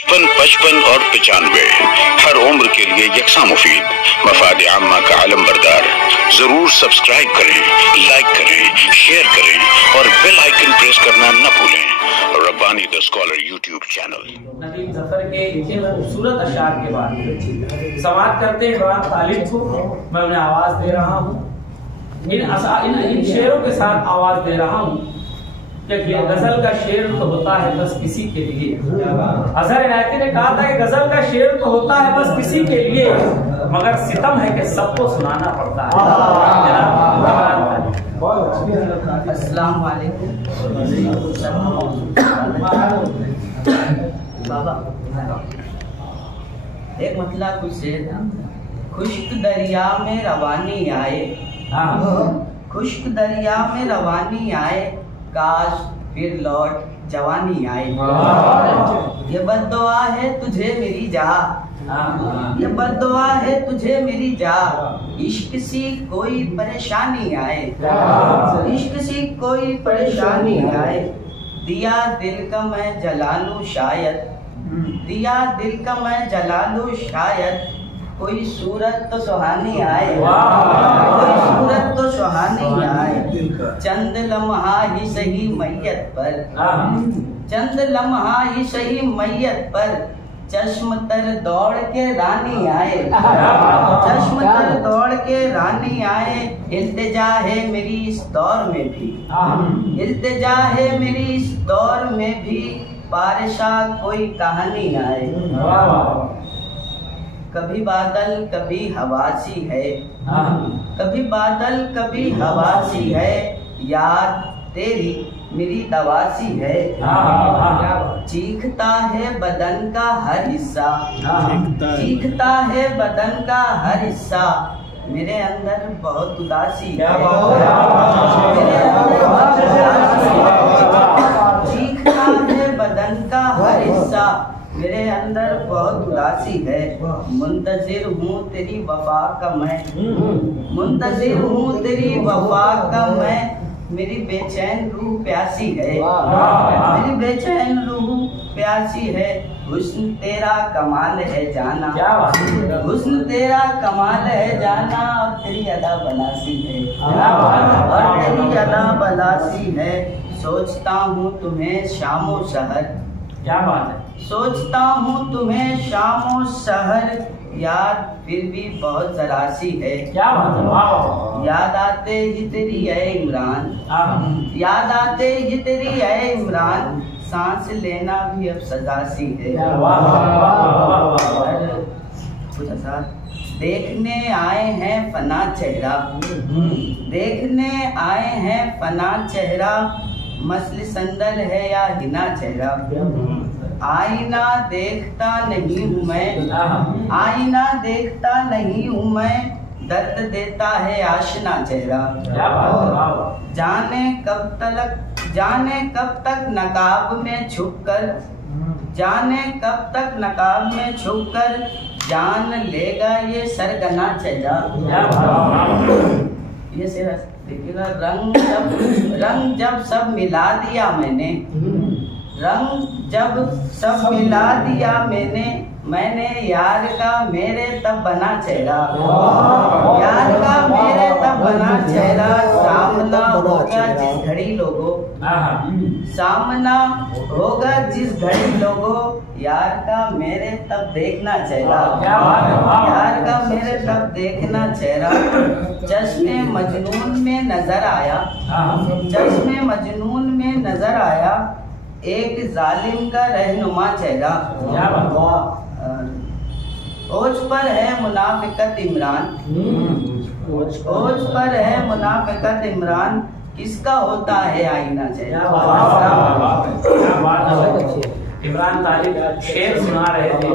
55 और 95 हर उम्र के लिए यकसा मुफीद, मफाद आम्मा का आलम बरदार। जरूर सब्सक्राइब करें, लाइक करें, शेयर करें और बेल आइकन प्रेस करना न भूलें। Rabbani the scholar YouTube channel. Nadeem Zafar के इतने खूबसूरत अशार के बाद समाप्त करते इमरान तालिब को मैं उन्हें आवाज दे रहा हूँ। इन शेरों के साथ आवाज दे रहा हूँ कि गजल का शेर तो होता है बस किसी के लिए। अजहर इनायती ने कहा था कि गजल का शेर तो होता है बस किसी के लिए, मगर सितम है कि सबको सुनाना पड़ता है। अस्सलाम वालेकुम। बाबा एक मतलब कुछ शेर था। खुश्क दरिया में रवानी आए, खुश्क दरिया में रवानी आए, काश फिर लौट जवानी आए। ये बद्दुआ है तुझे मेरी जा, ये बद्दुआ है तुझे मेरी जा। इश्क सी कोई परेशानी आए, इश्क सी कोई परेशानी आए। दिया दिल का मैं जला लूं शायद, दिया दिल का मैं जला लूं शायद। कोई सूरत तो सुहानी आए, कोई सूरत तो सुहानी आए। चंद लम्हा ही सही मैयत पर, चंद लम्हा ही सही मैयत पर। चश्म तर दौड़ के रानी आए, चश्म तर दौड़ के रानी आए। इल्तिजा है मेरी इस दौर में भी, इल्तिजा है मेरी इस दौर में भी। बारिशा कोई कहानी आए। कभी बादल कभी हवासी है, कभी बादल कभी हवासी है। याद तेरी मेरी दवासी है। चीखता है बदन का हर हिस्सा, चीखता है बदन का हर हिस्सा। मेरे अंदर बहुत उदासी है, मेरे अंदर बहुत उदासी है। चीखता है बदन का हर हिस्सा, मेरे अंदर बहुत उदासी है। मुंतजिर हूँ तेरी वफा का मैं, मुंतजिर हूँ तेरी वफा का मैं। मेरी बेचैन रूह प्यासी है, मेरी बेचैन रूह प्यासी है। हुस्न तेरा कमाल है जाना, हुस्न तेरा कमाल है जाना। और तेरी अदा बलासी है, और तेरी अदा बलासी है। सोचता हूँ तुम्हें शामो शहर, क्या बात है। सोचता हूँ तुम्हें शामो शहर। याद फिर भी बहुत जरासी है, क्या बात है। याद आते ही तेरी है इमरान, याद आते ही तेरी है इमरान। सांस लेना भी अब सजा सी है। कुछ साथ देखने आए हैं फना चेहरा, देखने आए हैं फना चेहरा। मसल संदल है या हिना चेहरा। आईना देखता नहीं हूँ मैं, आईना देखता नहीं हूँ मैं। दर्द देता है आशना चेहरा। जाने कब तक नकाब में छुपकर, जाने कब तक नकाब में छुपकर। जान लेगा ये सरगना चेहरा। ये सिरा देखिएगा। रंग जब सब मिला दिया मैंने, रंग जब सब मिला दिया मैंने। यार का मेरे तब बना चेहरा, यार का मेरे तब बना चेहरा। सामना होगा जिस घड़ी लोगो, सामना होगा जिस घड़ी लोगो। यार का मेरे तब देखना चेहरा, यार का मेरे तब देखना चेहरा। चश्मे मजनून में नजर आया, चश्मे मजनून में नजर आया। एक जालिम का रहनुमा चेहरा। ओज पर है मुनाफिकत इमरान, ओज पर है मुनाफिकत इमरान। किसका होता है आईना चेहरा। इमरान तालिब शेर सुना रहे थे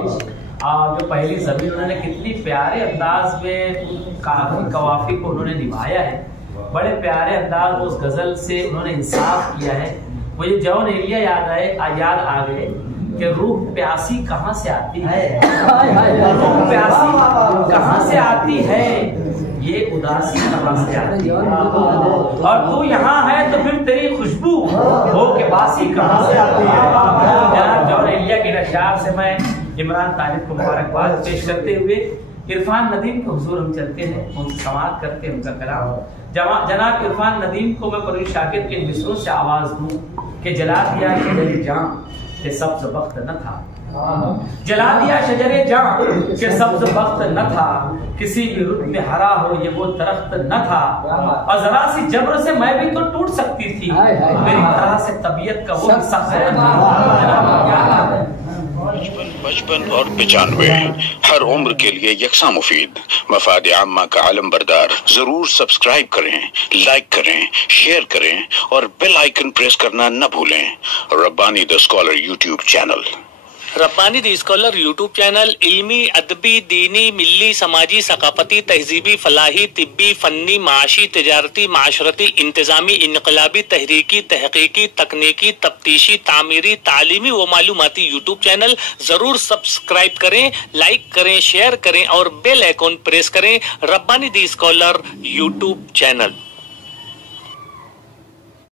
और जो पहली ज़मीन उन्होंने कितनी प्यारे अंदाज में कवाफी को उन्होंने निभाया है। बड़े प्यारे अंदाज में उस गजल से उन्होंने इंसाफ किया है। मुझे जौन एरिया याद आ गए कि रूह प्यासी कहाँ से आती है, रूह प्यासी कहाँ से आती है। ये उदासी कहाँ से आती है। और तू यहाँ है तो फिर तेरी खुशबू हो के बासी कहाँ से आती है। जौन एरिया की अशार से मैं इमरान तालिब को मुबारकबाद पेश करते हुए इरफान नदीम के हुजूर हम चलते हैं, उनसे समाअत करते हैं उनका कलाम। जनाब इरफान नदीम को मैं परवीन शाकिर के मिसरों से आवाज दूं कि जला दिया शजरे जां के सब्ज बख्त न था, जला दिया शजरे जां के सब्ज बख्त न था, किसी भी रुत में हरा हो ये वो दरख्त न था, और जरा सी जब्र से मैं भी तो टूट सकती थी, मेरी तरह से तबीयत का वो बचपन और 95 हर उम्र के लिए यकसा मुफीद। मफाद आम्मा का आलम बरदार। जरूर सब्सक्राइब करें, लाइक करें, शेयर करें और बेल आइकन प्रेस करना न भूलें। Rabbani the scholar YouTube channel. Rabbani the scholar YouTube channel इल्मी, अदबी, दीनी, मिल्ली, समाजी, सकाफती, तहजीबी, फलाही, तिब्बी, फन्नी, माशी, तिजारती, माशरती, इंतजामी, इनकलाबी, तहरीकी, तहकीकी, तकनीकी, तफ्तीशी, तामीरी, तालीमी व मालूमाती यूट्यूब चैनल जरूर सब्सक्राइब करें, लाइक करें, शेयर करें और बेल आइकन प्रेस करें। Rabbani the scholar YouTube channel.